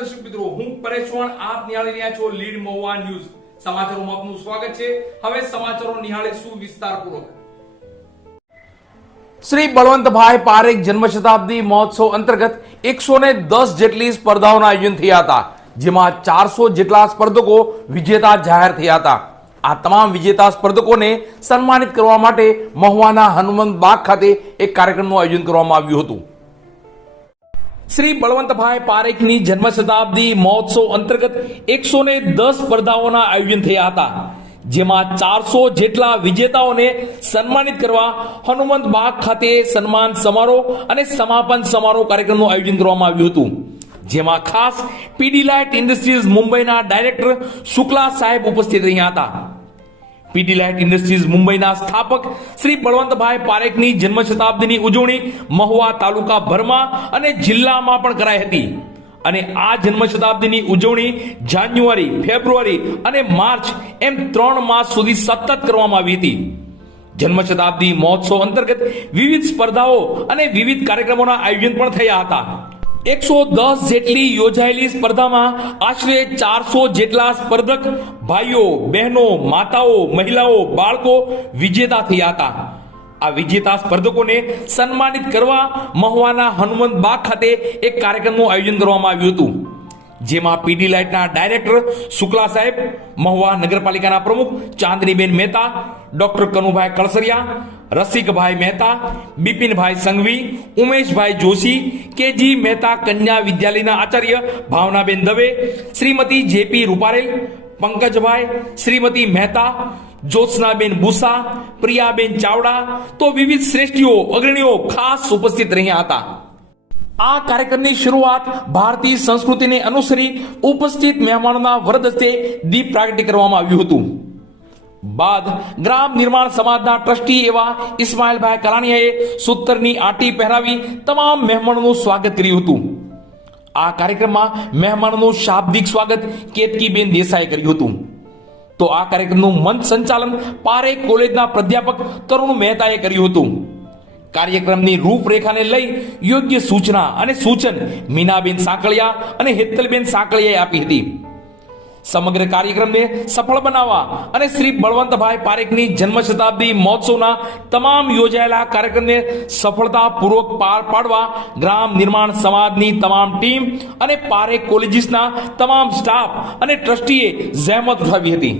દર્શક મિત્રો, હું પરેશ ચૌહાણ, આપ નિહાળી રહ્યા છો લીડ મહુવા ન્યૂઝ. સમાચારોમાં આપનું સ્વાગત છે. હવે સમાચારો નિહાળીશું વિસ્તારપૂર્વક. શ્રી બળવંતભાઈ પારેખ જન્મ શતાબ્દી મહોત્સવ અંતર્ગત 110 જેટલી સ્પર્ધાઓના આયોજન થયા હતા, જેમાં 400 જેટલા સ્પર્ધકો વિજેતા જાહેર થયા હતા. આ તમામ વિજેતા સ્પર્ધકોને સન્માનિત કરવા માટે મહુવાના હનુમંત બાગ ખાતે એક કાર્યક્રમનું આયોજન કરવામાં આવ્યું હતું. શ્રી બળવંતભાઈ પારેખની જન્મ શતાબ્દી મહોત્સવ અંતર્ગત 110 સ્પર્ધાઓના આયોજન થયા હતા, જેમાં 400 જેટલા વિજેતાઓને સન્માનિત કરવા હનુમંત બાગ ખાતે સન્માન સમારોહ અને સમાપન સમારોહ કાર્યક્રમનું આયોજન કરવામાં આવ્યું હતું, જેમાં ખાસ પીડીલાઇટ ઇન્ડસ્ટ્રીઝ મુંબઈના ડાયરેક્ટર શુક્લા સાહેબ ઉપસ્થિત રહ્યા હતા. પીડીલાઇટ ઇન્ડસ્ટ્રીઝ મુંબઈના સ્થાપક શ્રી બળવંતભાઈ પારેખની જન્મ શતાબ્દીની ઉજવણી મહુવા તાલુકા ભરમાં અને જિલ્લામાં પણ કરાઈ હતી અને આ જન્મ શતાબ્દીની ઉજવણી જાન્યુઆરી, ફેબ્રુઆરી અને માર્ચ એમ 3 માસ સુધી સતત કરવામાં આવી હતી. જન્મ શતાબ્દી મહોત્સવ અંતર્ગત વિવિધ સ્પર્ધાઓ અને વિવિધ કાર્યક્રમોના આયોજન પણ થયા હતા. 110 જેટલી યોજાયેલી સ્પર્ધામાં આશરે 400 જેટલા સ્પર્ધક ભાઈઓ, બહેનો, માતાઓ, મહિલાઓ, બાળકો વિજેતા થયા હતા. આ વિજેતા સ્પર્ધકોને સન્માનિત કરવા મહુવાના હનુમંત બાગ ખાતે એક કાર્યક્રમનું આયોજન કરવામાં આવ્યું હતું, જેમાં પીડીલાઇટના ડાયરેક્ટર શુક્લા સાહેબ, મહુવા નગરપાલિકાના પ્રમુખ ચાંદનીબેન મહેતા, ડોક્ટર કનુભાઈ કળસરિયા, રસિકભાઈ મહેતા, બિપિનભાઈ સંઘવી, ઉમેશભાઈ જોશી, કેજી મહેતા કન્યા વિદ્યાલયના આચાર્ય ભાવનાબેન દવે, શ્રીમતી જેપી રૂપારેલ, પંકજભાઈ, શ્રીમતી મહેતા, જ્યોત્સનાબેન બુસા, પ્રિયાબેન ચાવડા તો વિવિધ શ્રેષ્ઠીઓ, અગ્રણીઓ ખાસ ઉપસ્થિત રહ્યા હતા. આ કાર્યક્રમની શરૂઆત ભારતીય સંસ્કૃતિને અનુસરી ઉપસ્થિત મહેમાનોના વરદ હસ્તે દીપ પ્રાગટ્ય કરવામાં આવ્યું હતું. બાદ ગ્રામ નિર્માણ સમાજના ટ્રસ્ટી એવા ઇસ્માઇલભાઈ કલાણીયાએ સૂતરની આંટી પહેરાવી તમામ મહેમાનોનું સ્વાગત કર્યું હતું. આ કાર્યક્રમમાં મહેમાનોનું શાબ્દિક સ્વાગત કેતકીબેન દેસાઈએ કર્યું હતું. તો આ કાર્યક્રમનું મંચ સંચાલન પારેખ કોલેજના પ્રાધ્યાપક તરુણ મહેતાએ કર્યું હતું. કાર્યક્રમની રૂપરેખાને લઈ યોગ્ય સૂચના અને સૂચન મીનાબેન સાંકળિયા અને હેતલબેન સાંકળિયાએ આપી હતી. સમગ્ર કાર્યક્રમને સફળ બનાવવા અને શ્રી બળવંતભાઈ પારેખની જન્મ શતાબ્દી મહોત્સવના તમામ યોજાયેલા કાર્યક્રમને સફળતાપૂર્વક પાર પાડવા ગ્રામ નિર્માણ સમાજની તમામ ટીમ અને પારેખ કોલેજીસના તમામ સ્ટાફ અને ટ્રસ્ટીએ જહેમત ઉઠાવી હતી.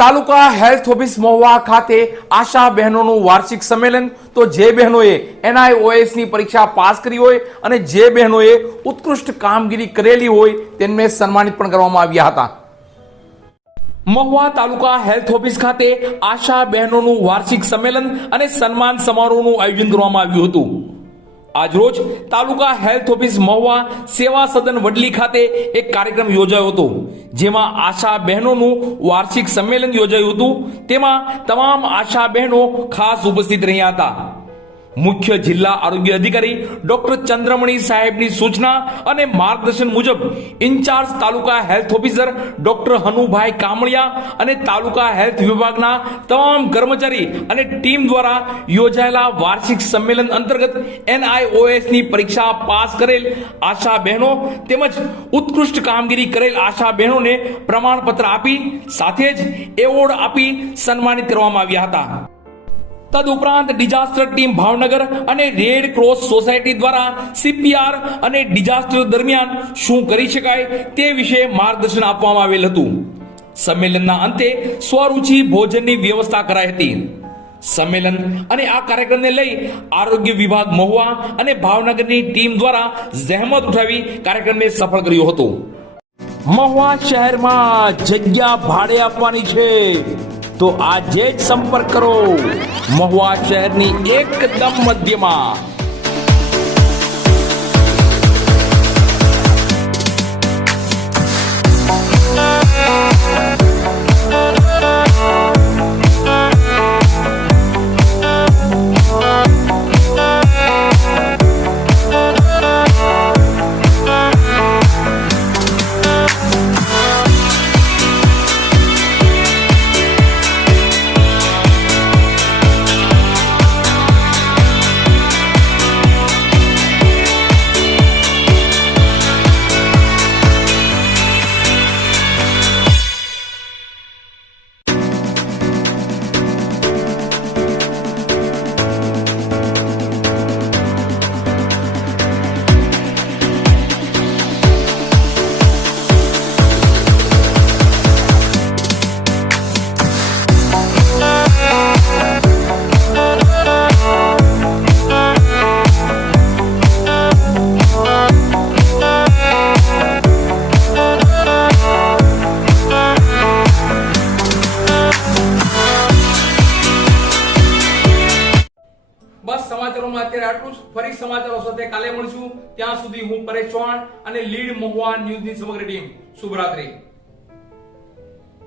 તાલુકા હેલ્થ ઓફિસ મહુવા ખાતે આશા બહેનોનું વાર્ષિક સંમેલન. તો જે બહેનોએ NIOS ની પરીક્ષા પાસ કરી હોય અને જે બહેનોએ ઉત્કૃષ્ટ કામગીરી કરેલી હોય તેમને સન્માનિત પણ કરવામાં આવ્યા હતા. મહુવા તાલુકા હેલ્થ ઓફિસ ખાતે આશા બહેનોનું વાર્ષિક સંમેલન અને સન્માન સમારોહનું આયોજન કરવામાં આવ્યું હતું. આજરોજ તાલુકા હેલ્થ ઓફિસ મહુવા સેવા સદન વડલી ખાતે એક કાર્યક્રમ યોજાયો હતો, જેમાં આશા બહેનોનું વાર્ષિક સંમેલન યોજાયું હતું. તેમાં તમામ આશા બહેનો ખાસ ઉપસ્થિત રહ્યા હતા. મુખ્ય જિલ્લા આરોગ્ય અધિકારી ડોક્ટર ચંદ્રમણી સાહેબની સૂચના અને માર્ગદર્શન મુજબ ઇન્ચાર્જ તાલુકા health officer doctor Hanubhai Kamaliya અને તાલુકા હેલ્થ વિભાગના તમામ કર્મચારી અને ટીમ દ્વારા યોજાયેલા વાર્ષિક સંમેલન અંતર્ગત NIOS ની પરીક્ષા પાસ કરેલ આશા બહેનો તેમજ ઉત્કૃષ્ટ કામગીરી કરેલ આશા બહેનોને પ્રમાણપત્ર આપી સાથે જ એવોર્ડ આપી સન્માનિત કરવામાં આવ્યા હતા. તદુપરાંત ડિઝાસ્ટર ટીમ ભાવનગર અને રેડ ક્રોસ સોસાયટી દ્વારા CPR અને ડિઝાસ્ટર દરમિયાન શું કરી શકાય તે વિશે માર્ગદર્શન આપવામાં આવેલ હતું. સંમેલનના અંતે સ્વરૂચિ ભોજનની વ્યવસ્થા કરાઈ હતી. સંમેલન અને આ કાર્યક્રમને લઈ આરોગ્ય વિભાગ મહુવા અને ભાવનગરની ટીમ દ્વારા જહેમત ઉઠાવી કાર્યક્રમને સફળ કર્યો હતો. મહુવા શહેરમાં જગ્યા ભાડે આપવાની છે તો આજે જ સંપર્ક કરો. મહુવા શહેરની એકદમ મધ્યમાં. બસ સમાચારોમાં અત્યારે આટલું જ. ફરી સમાચારો સાથે કાલે મળશું. ત્યાં સુધી હું પરેશ ચૌહાણ અને લીડ મહુવા ન્યૂઝની સમગ્ર ટીમ શુભરાત્રી.